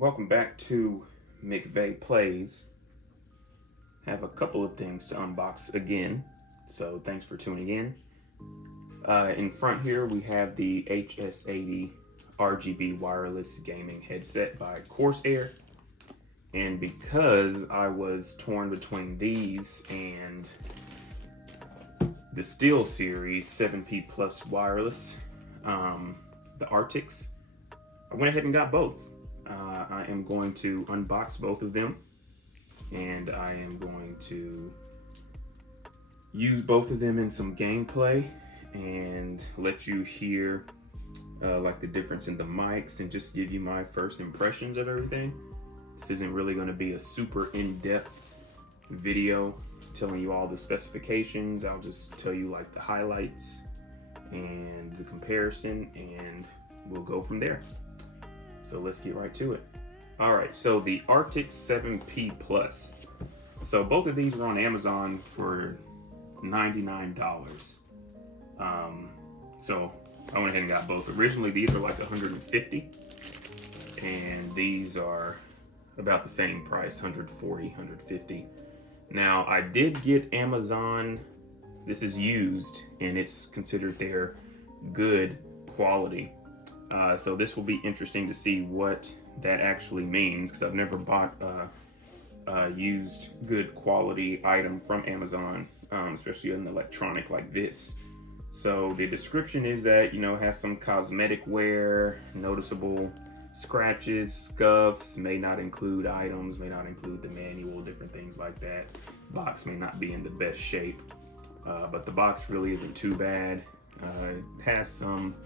Welcome back to McVeigh Plays. Have a couple of things to unbox again, so thanks for tuning in. In front here we have the HS80 RGB wireless gaming headset by CORSAIR. And because I was torn between these and the SteelSeries 7P Plus wireless, the ARCTIS, I went ahead and got both. I am going to unbox both of them, and I am going to use both of them in some gameplay and let you hear like the difference in the mics and just give you my first impressions of everything. This isn't really going to be a super in-depth video telling you all the specifications. I'll just tell you like the highlights and the comparison, and we'll go from there. So let's get right to it. All right, so the ARCTIS 7P Plus. So both of these were on Amazon for $99. So I went ahead and got both. Originally, these are like $150, and these are about the same price, $140, $150. Now, I did get Amazon, this is used, and it's considered their good quality. So this will be interesting to see what that actually means, because I've never bought a used good quality item from Amazon, especially an electronic like this. So the description is that, you know, it has some cosmetic wear, noticeable scratches, scuffs, may not include items, may not include the manual, different things like that. Box may not be in the best shape, but the box really isn't too bad. It has some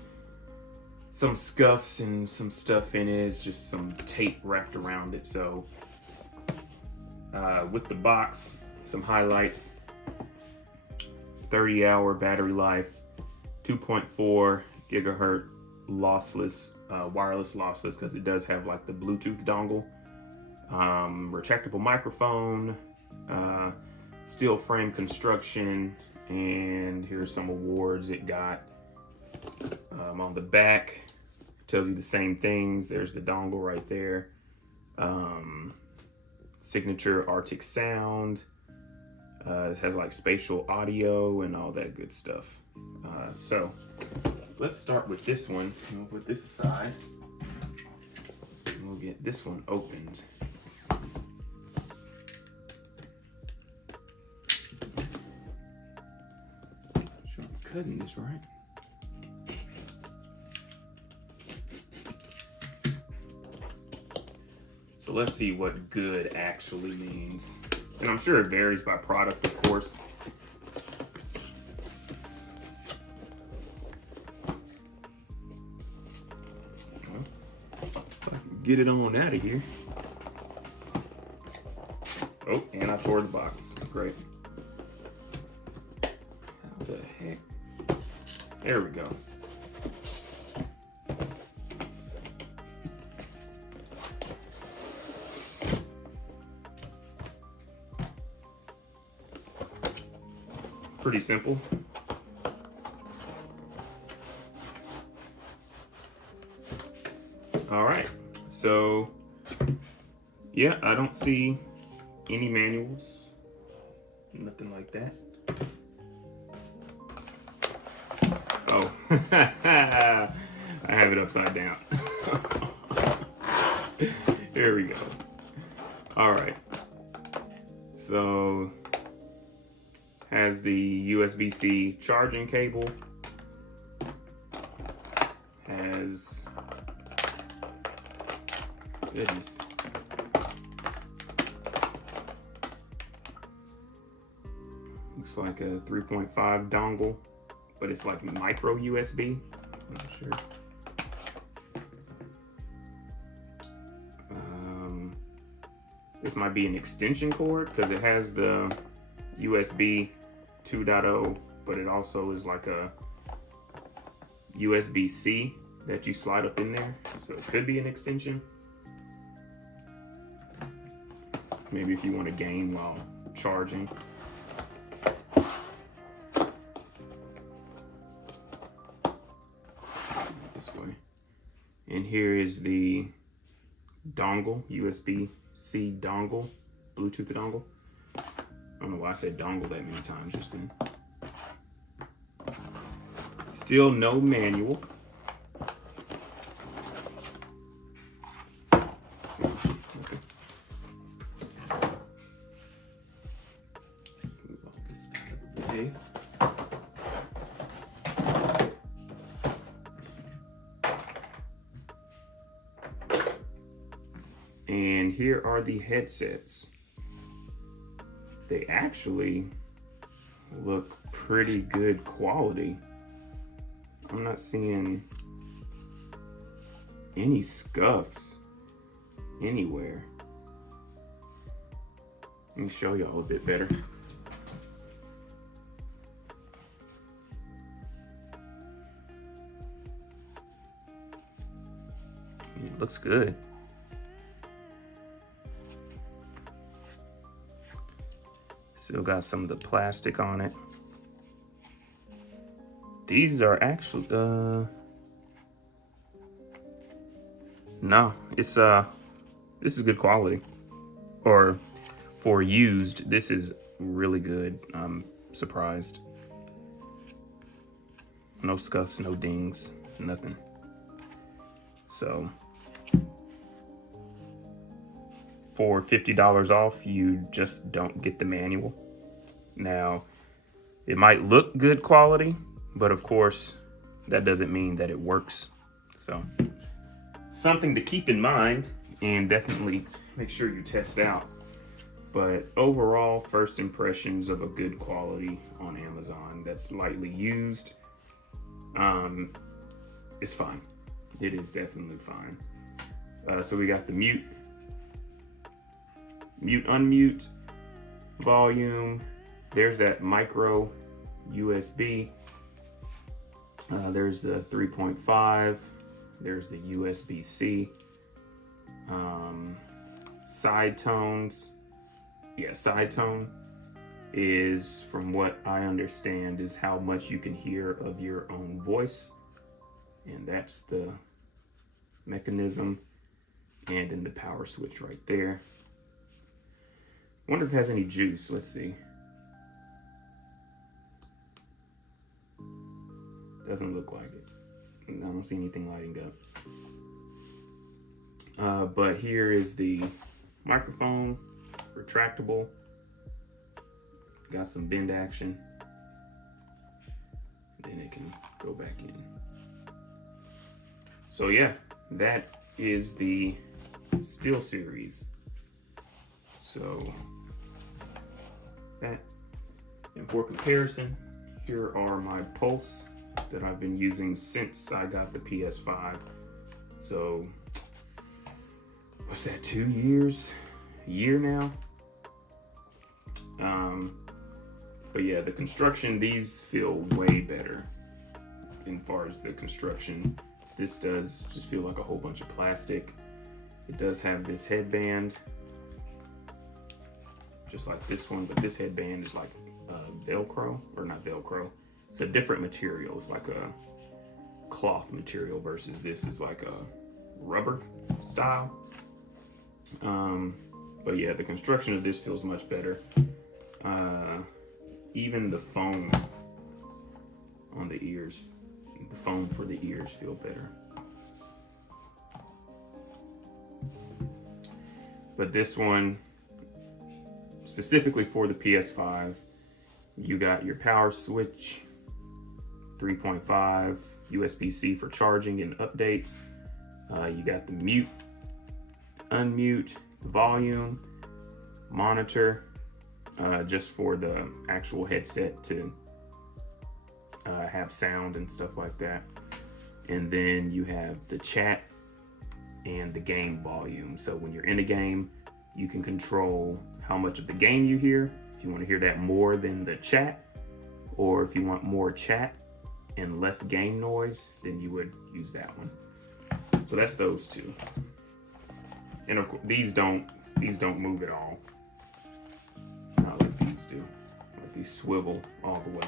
scuffs and some stuff in it. It's just some tape wrapped around it. So with the box, some highlights: 30-hour battery life, 2.4 gigahertz lossless, wireless lossless, because it does have like the Bluetooth dongle, retractable microphone, steel frame construction, and here's some awards it got. On the back, tells you the same things. There's the dongle right there. Signature Arctic sound. It has like spatial audio and all that good stuff. So let's start with this one. We'll put this aside. We'll get this one opened. Sure, I'm cutting this right. So let's see what good actually means. And I'm sure it varies by product, of course. Well, if I can get it on out of here. Oh, and I tore the box. Great. How the heck? There we go. Pretty simple. All right, so yeah, I don't see any manuals, nothing like that. Oh, I have it upside down. Here we go. All right, so has the USB-C charging cable, has, goodness, looks like a 3.5 dongle, but it's like micro USB, I'm not sure. This might be an extension cord, because it has the USB 2.0, but it also is like a USB-C that you slide up in there, so it could be an extension. Maybe if you want to game while charging. This way. And here is the dongle, USB-C dongle, Bluetooth dongle. I don't know why I said dongle that many times just then. Still no manual. And here are the headsets. They actually look pretty good quality. I'm not seeing any scuffs anywhere. Let me show y'all a bit better. It looks good. Still got some of the plastic on it. These are actually, no, it's, this is good quality. Or for used, this is really good. I'm surprised. No scuffs, no dings, nothing. So, for $50 off, you just don't get the manual. Now, it might look good quality, but of course, that doesn't mean that it works. So, something to keep in mind, and definitely make sure you test out. But overall, first impressions of a good quality on Amazon that's lightly used is fine. It is definitely fine. So we got the mute, unmute, volume. There's that micro USB. There's the 3.5. There's the USB-C. Side tones. Yeah, side tone is, from what I understand, is how much you can hear of your own voice. And that's the mechanism. And then the power switch right there. Wonder if it has any juice. Let's see. Doesn't look like it. I don't see anything lighting up. But here is the microphone, retractable. Got some bend action. Then it can go back in. So yeah, that is the Steel series. So that, and for comparison, here are my Pulse that I've been using since I got the PS5. So what's that, 2 years? A year now? But yeah, the construction, these feel way better as far as the construction. This does just feel like a whole bunch of plastic. It does have this headband, just like this one, but this headband is like Velcro, or not Velcro. It's a different material. It's like a cloth material versus this is like a rubber style. But yeah, the construction of this feels much better. Even the foam on the ears, the foam for the ears feel better. But this one, specifically for the PS5, you got your power switch, 3.5, USB-C for charging and updates. You got the mute, unmute, volume, monitor, just for the actual headset to have sound and stuff like that. And then you have the chat and the game volume. So when you're in a game, you can control how much of the game you hear. If you want to hear that more than the chat, or if you want more chat and less game noise, then you would use that one. So that's those two. And of course, these don't move at all. Not like these do. Like these swivel all the way.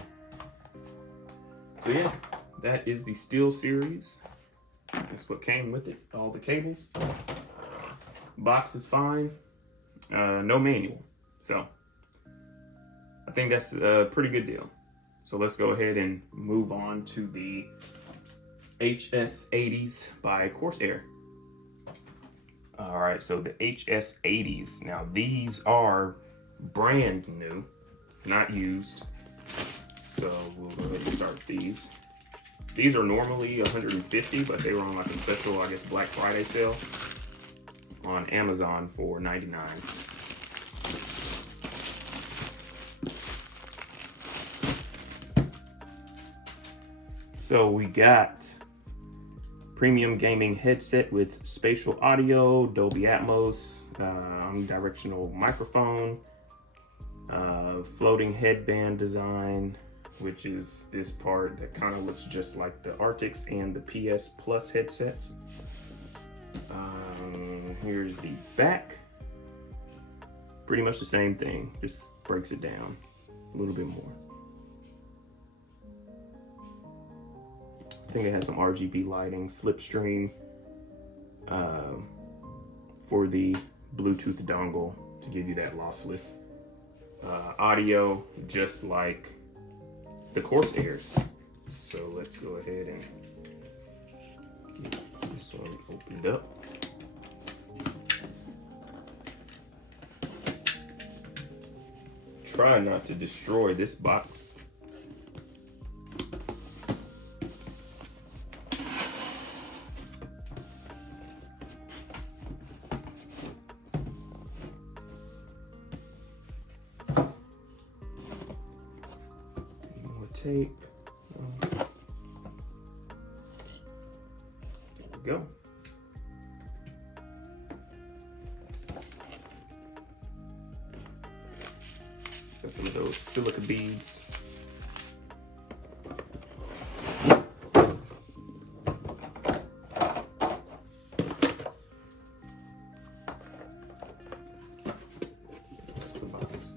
So yeah, that is the Steel series. That's what came with it, all the cables. Box is fine. No manual. So I think that's a pretty good deal. So let's go ahead and move on to the HS80s by CORSAIR. All right, so the HS80s. Now these are brand new, not used. So we'll go ahead and start these. These are normally $150, but they were on like a special, I guess, Black Friday sale on Amazon for $99. So we got premium gaming headset with spatial audio, Dolby Atmos, omnidirectional microphone, floating headband design, which is this part that kind of looks just like the ARCTIS and the PS Plus headsets. Here's the back. Pretty much the same thing, just breaks it down a little bit more. I think it has some RGB lighting, slipstream for the Bluetooth dongle to give you that lossless audio, just like the CORSAIRs. So let's go ahead and get this one opened up. Try not to destroy this box. Tape. There we go. Got some of those silica beads. That's the box.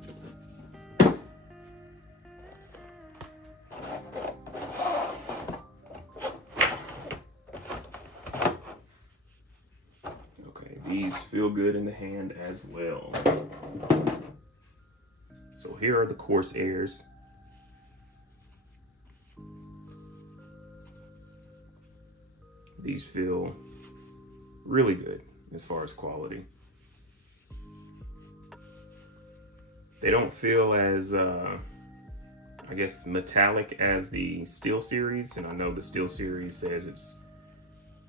These feel good in the hand as well. So here are the CORSAIRs. These feel really good as far as quality. They don't feel as, I guess, metallic as the Steel series. And I know the Steel series says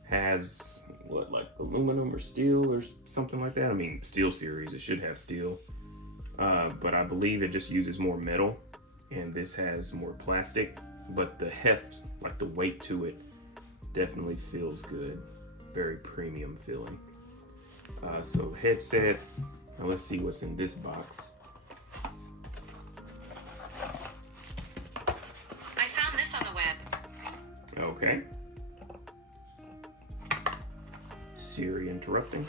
has what, like aluminum or steel or something like that. I mean, Steel series, it should have steel, but I believe it just uses more metal, and this has more plastic, but the heft, like the weight to it, definitely feels good. Very premium feeling. So headset. Now let's see what's in this box. I found this on the web. Okay. Siri interrupting.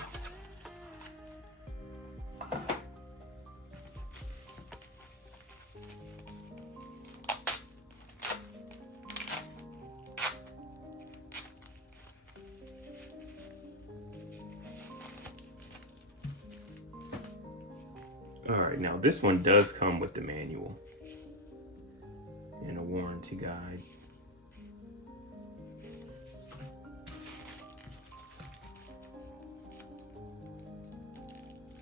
All right, now this one does come with the manual and a warranty guide.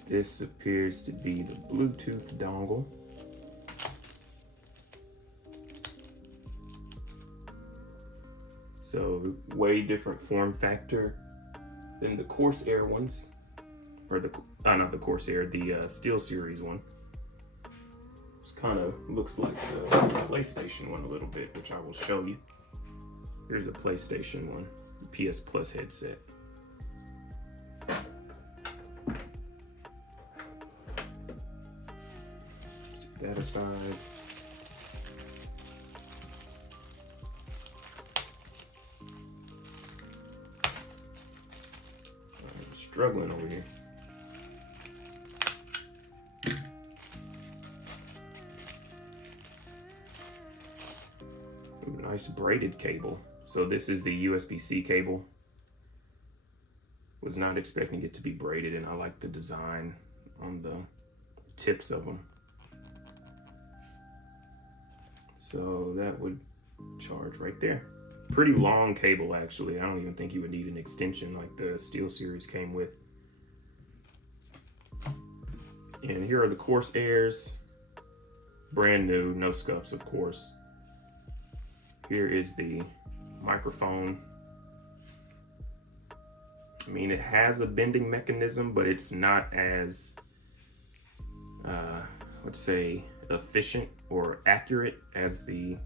This appears to be the Bluetooth dongle. So way different form factor than the CORSAIR ones, or the not the CORSAIR, the Steel series one. This kind of looks like the PlayStation one a little bit, which I will show you. Here's a PlayStation one, the PS Plus headset. That aside. I'm struggling over here. Ooh, nice braided cable. So this is the USB-C cable. Was not expecting it to be braided, and I like the design on the tips of them. So that would charge right there. Pretty long cable, actually. I don't even think you would need an extension like the SteelSeries came with. And here are the CORSAIRs. Brand new, no scuffs, of course. Here is the microphone. I mean, it has a bending mechanism, but it's not as, let's say, efficient or accurate as the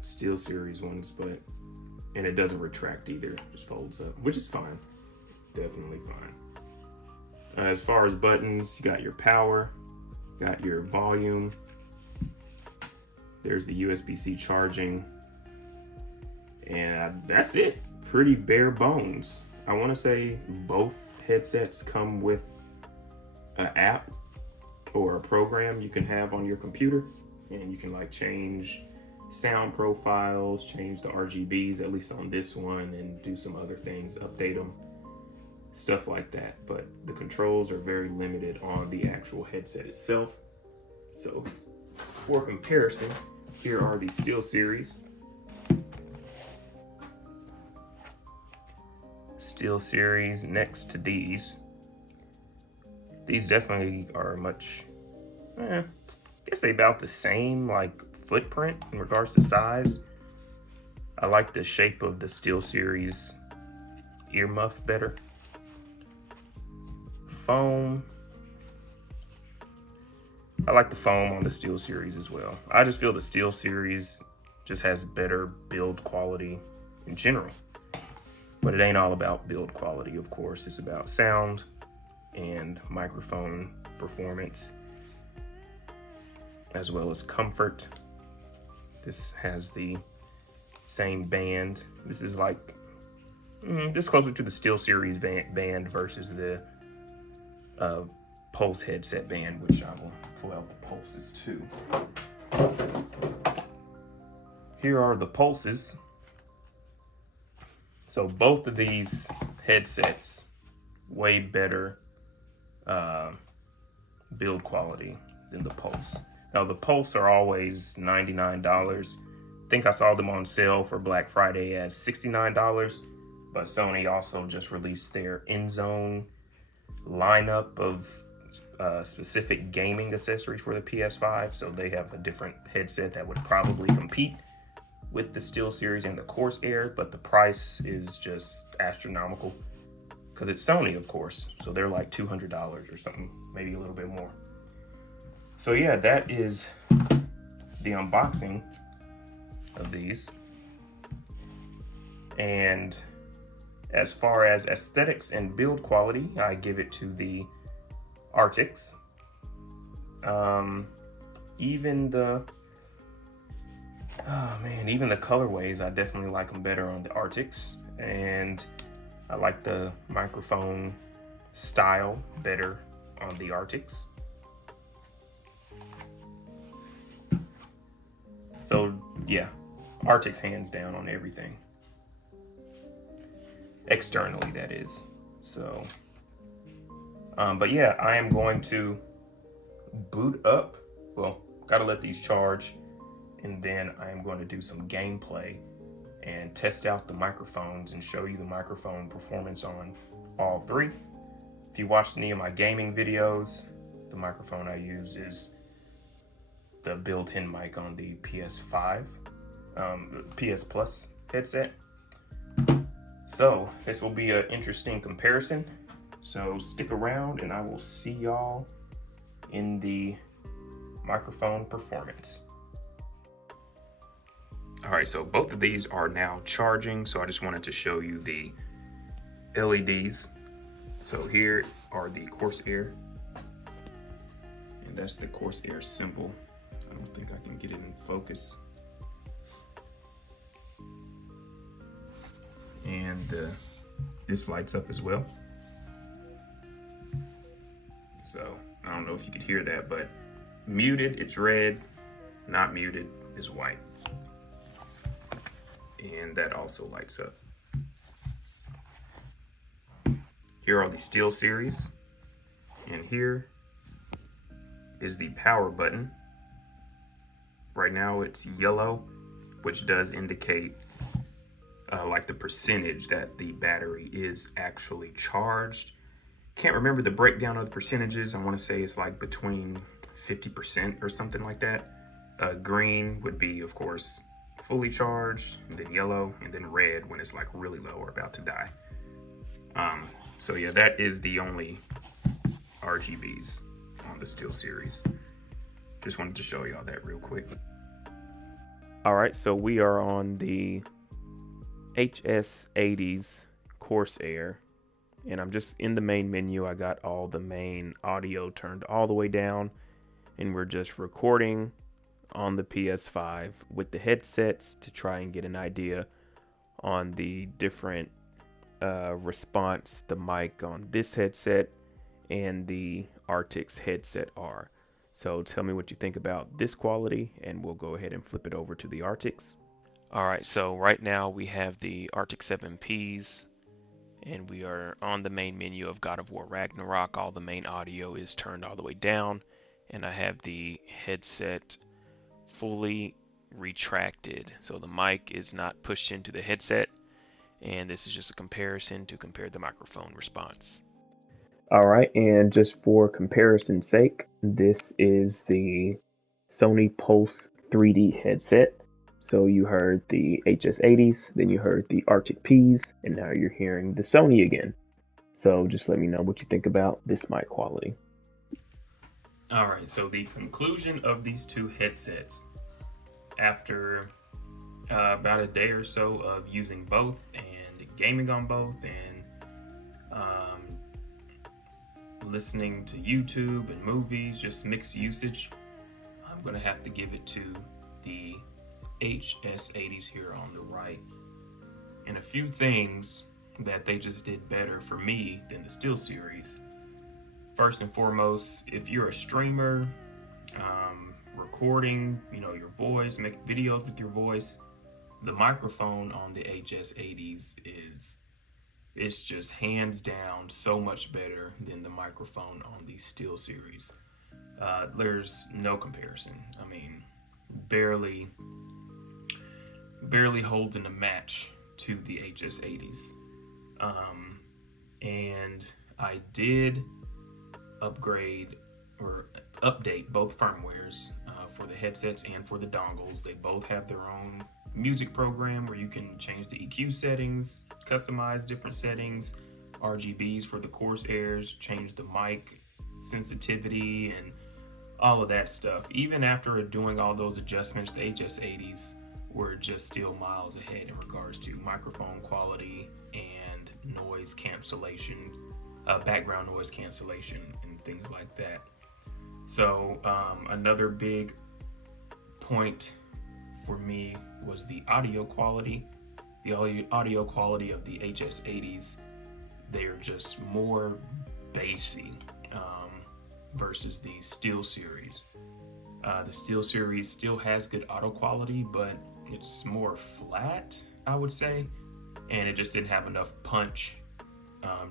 SteelSeries ones, and it doesn't retract either, it just folds up, which is fine, definitely fine. As far as buttons, you got your power, got your volume, there's the USB-C charging, and that's it. Pretty bare bones. I want to say both headsets come with an app or a program you can have on your computer, and you can like change sound profiles, change the RGBs, at least on this one, and do some other things, update them, stuff like that. But the controls are very limited on the actual headset itself. So for comparison, here are the SteelSeries. SteelSeries next to these. These definitely are much, I guess they about the same like footprint in regards to size. I like the shape of the SteelSeries earmuff better. Foam. I like the foam on the SteelSeries as well. I just feel the SteelSeries just has better build quality in general. But it ain't all about build quality, of course. It's about sound and microphone performance, as well as comfort. This has the same band. This is like, this is closer to the SteelSeries band versus the Pulse headset band, which I will pull out the Pulses too. Here are the Pulses. So both of these headsets, way better build quality than the Pulse. Now the Pulse are always $99. I think I saw them on sale for Black Friday as $69, but Sony also just released their InZone lineup of specific gaming accessories for the PS5. So they have a different headset that would probably compete with the SteelSeries and the CORSAIR, but the price is just astronomical because it's Sony, of course. So they're like $200 or something, maybe a little bit more. So yeah, that is the unboxing of these. And as far as aesthetics and build quality, I give it to the ARCTIS. Even the colorways, I definitely like them better on the ARCTIS, and I like the microphone style better on the ARCTIS. So yeah, ARCTIS hands down on everything. Externally, that is. So, but yeah, I am going to boot up. Well, gotta let these charge. And then I am going to do some gameplay and test out the microphones and show you the microphone performance on all three. If you watched any of my gaming videos, the microphone I use is the built-in mic on the PS5, PS Plus headset. So this will be an interesting comparison. So stick around and I will see y'all in the microphone performance. All right, so both of these are now charging, so I just wanted to show you the LEDs. So here are the CORSAIR, and that's the CORSAIR symbol. I don't think I can get it in focus. And this lights up as well. So I don't know if you could hear that, but muted, it's red, not muted is white. And that also lights up. here are the SteelSeries, and here is the power button. Right now it's yellow, which does indicate like the percentage that the battery is actually charged. Can't remember the breakdown of the percentages. I want to say it's like between 50% or something like that. Green would be, of course, fully charged, and then yellow, and then red when it's like really low or about to die. So yeah, that is the only RGBs on the SteelSeries. Just wanted to show y'all that real quick. All right, so we are on the HS80's CORSAIR, and I'm just in the main menu. I got all the main audio turned all the way down, and we're just recording on the PS5 with the headsets to try and get an idea on the different response the mic on this headset and the ARCTIS headset are. So tell me what you think about this quality, and we'll go ahead and flip it over to the ARCTIS. All right, so right now we have the ARCTIS 7Ps, and we are on the main menu of God of War Ragnarok. All the main audio is turned all the way down, and I have the headset fully retracted, so the mic is not pushed into the headset, and this is just a comparison to compare the microphone response. All right, and just for comparison's sake, this is the Sony Pulse 3D headset. So you heard the HS80s, then you heard the Arctic Ps, and now you're hearing the Sony again. So just let me know what you think about this mic quality. All right, so the conclusion of these two headsets, after about a day or so of using both and gaming on both and listening to YouTube and movies, just mixed usage, I'm gonna have to give it to the HS80s here on the right. And a few things that they just did better for me than the SteelSeries. First and foremost, if you're a streamer, recording, your voice, making videos with your voice, the microphone on the HS80s it's just hands down so much better than the microphone on the SteelSeries. There's no comparison. I mean, barely holding a match to the HS80s. And I did upgrade or update both firmwares for the headsets and for the dongles. They both have their own music program where you can change the EQ settings, customize different settings, RGBs for the CORSAIRs, change the mic sensitivity and all of that stuff. Even after doing all those adjustments, the HS80s were just still miles ahead in regards to microphone quality and noise cancellation, background noise cancellation and things like that. So another big point for me was the audio quality. The audio quality of the HS80s, they're just more bassy versus the SteelSeries. The SteelSeries still has good audio quality, but it's more flat, I would say, and it just didn't have enough punch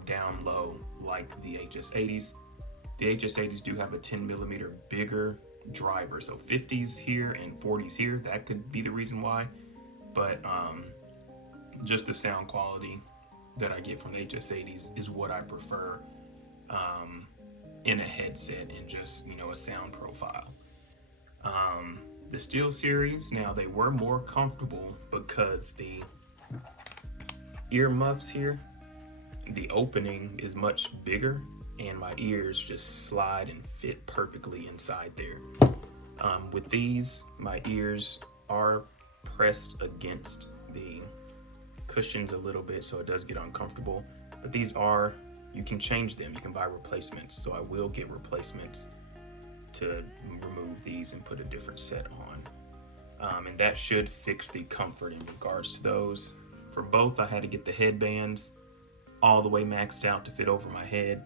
down low like the HS80s. The HS80s do have a 10mm bigger driver, so 50s here and 40s here. That could be the reason why, but just the sound quality that I get from the HS80s is what I prefer in a headset and just a sound profile. The SteelSeries, now they were more comfortable because the earmuffs here, the opening is much bigger and my ears just slide and fit perfectly inside there. With these, my ears are pressed against the cushions a little bit, so it does get uncomfortable, but these you can change them. You can buy replacements, so I will get replacements to remove these and put a different set on. And that should fix the comfort in regards to those. For both, I had to get the headbands all the way maxed out to fit over my head.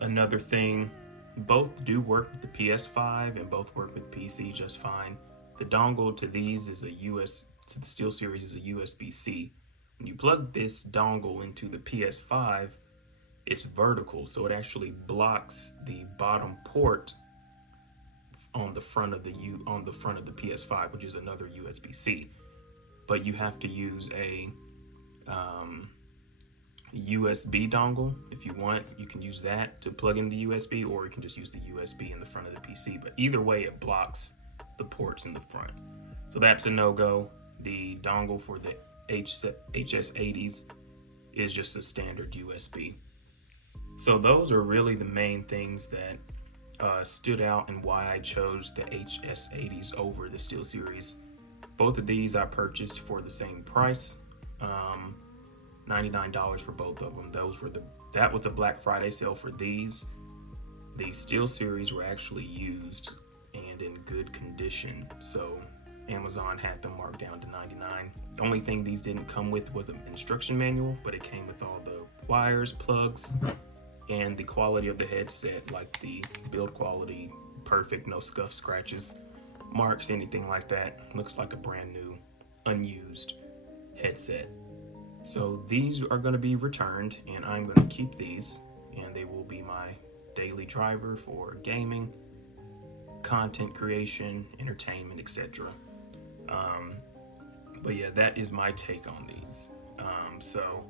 Another thing, both do work with the PS5 and both work with PC just fine. The dongle to these is to the SteelSeries is a USB-C, when you plug this dongle into the PS5, it's vertical, so it actually blocks the bottom port on the front of the PS5, which is another USB-C. But you have to use a USB dongle. If you want, you can use that to plug in the USB, or you can just use the USB in the front of the PC. But either way, it blocks the ports in the front. So that's a no-go. The dongle for the HS80s is just a standard USB. So those are really the main things that stood out and why I chose the HS80s over the SteelSeries. Both of these I purchased for the same price, $99 for both of them. That was the Black Friday sale for these. The SteelSeries were actually used and in good condition, so Amazon had them marked down to $99. The only thing these didn't come with was an instruction manual, but it came with all the wires, plugs, and the quality of the headset, like the build quality, perfect, no scuff, scratches, marks, anything like that. Looks like a brand new, unused headset. So these are going to be returned, and I'm going to keep these, and they will be my daily driver for gaming, content creation, entertainment, etc. But yeah, that is my take on these. So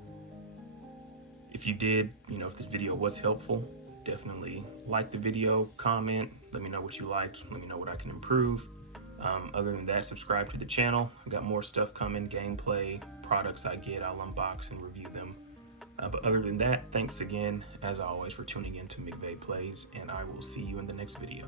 if you did, if this video was helpful, definitely like the video, comment, let me know what you liked, let me know what I can improve. Other than that, subscribe to the channel. I got more stuff coming, gameplay, products I get, I'll unbox and review them. But other than that, thanks again, as always, for tuning in to McVeigh Plays, and I will see you in the next video.